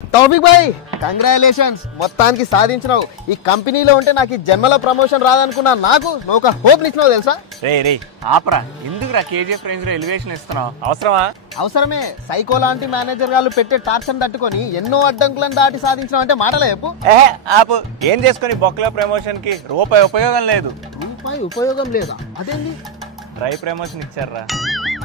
తౌఫిక్ భాయ్ congratulations మొత్తానికి సాధించినావు. ఈ కంపెనీలో ఉంటే నాకు ఈ జన్మలో ప్రమోషన్ రాదనుకున్నా నాకు నువ్వు ఒక హోప్ ఇచ్చినావు తెలుసా. రే ఆపరా, ఎందుకురా కేజీఎఫ్ రేంజ్ లో ఎలివేషన్ ఇస్తున్నావు? అవసరమా? అవసరమే. సైకో లాంటి మేనేజర్ వాళ్ళు పెట్టే టార్చర్ తట్టుకొని ఎన్నో అడ్డంకులను దాటి సాధించినావు అంటే మాటలే చెప్పు. ఆపు. ఏం చేసుకుని బొక్కల ప్రమోషన్ కి రూపాయి ఉపయోగం లేదు. రూపాయి ఉపయోగం లేదా? అదేంటి డ్రై ప్రమోషన్ ఇచ్చారా?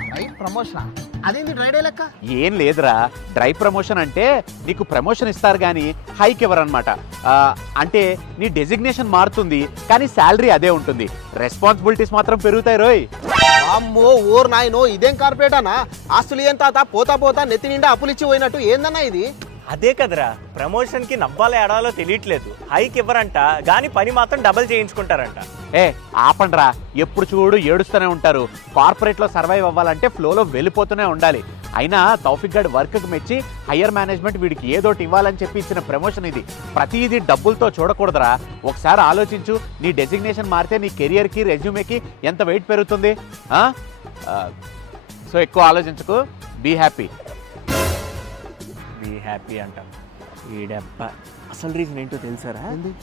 Dry promotion? అదేంటి డ్రైడే లెక్క? ఏం లేదురా, డ్రై ప్రమోషన్ అంటే నీకు ప్రమోషన్ ఇస్తారు కానీ హైక్ ఇవ్వరనమాట. అంటే నీ డెసిగ్నేషన్ మారుతుంది కానీ శాలరీ అదే ఉంటుంది, రెస్పాన్సిబిలిటీస్ మాత్రం పెరుగుతాయి రోయ్. అమ్మో ఓర్ నాయనో, ఇదేం కార్పొరేట్ అన్నా? ఆస్తులు ఏం తాత పోతా పోతా నెత్తి నిండా అప్పులిచ్చి పోయినట్టు ఏందన్నా ఇది? అదే కదరా, ప్రమోషన్ కి నవ్వాలో ఏడాలో తెలియట్లేదు. హైక్ ఇవ్వరంట గానీ పని మాత్రం డబల్ చేయించుకుంటారంట. ఆపండ్రా, ఎప్పుడు చూడు ఏడుస్తూనే ఉంటారు. కార్పొరేట్ లో సర్వైవ్ అవ్వాలంటే ఫ్లోలో వెళ్ళిపోతూనే ఉండాలి. అయినా తౌఫిక్ గడ్ వర్క్ కి మెచ్చి హయ్యర్ మేనేజ్మెంట్ వీడికి ఏదోటి ఇవ్వాలని చెప్పి ఇచ్చిన ప్రమోషన్ ఇది. ప్రతిదీ డబ్బులతో చూడకూడదురా. ఒకసారి ఆలోచించు, నీ డెసిగ్నేషన్ మారితే నీ కెరియర్ కి రెజ్యూమేకి ఎంత వెయిట్ పెరుగుతుంది. సో ఎక్కువ ఆలోచించుకు, బీ హ్యాపీ. బీ హ్యాపీ అంట ఈడబ్బా. అసలు రీజన్ ఏంటో తెలుసారా?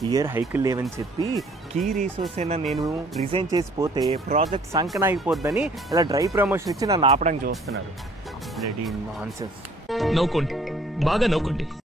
ఇయర్ హైకులు లేవని చెప్పి కీ రీసోర్స్ అయినా నేను రిజైన్ చేసిపోతే ప్రాజెక్ట్ సంకన అయిపోద్దని ఇలా డ్రై ప్రమోషన్ ఇచ్చి నన్ను ఆపడానికి చూస్తున్నారు. నాన్సెన్స్. నవ్వుకోండి, బాగా నవ్వుకోండి.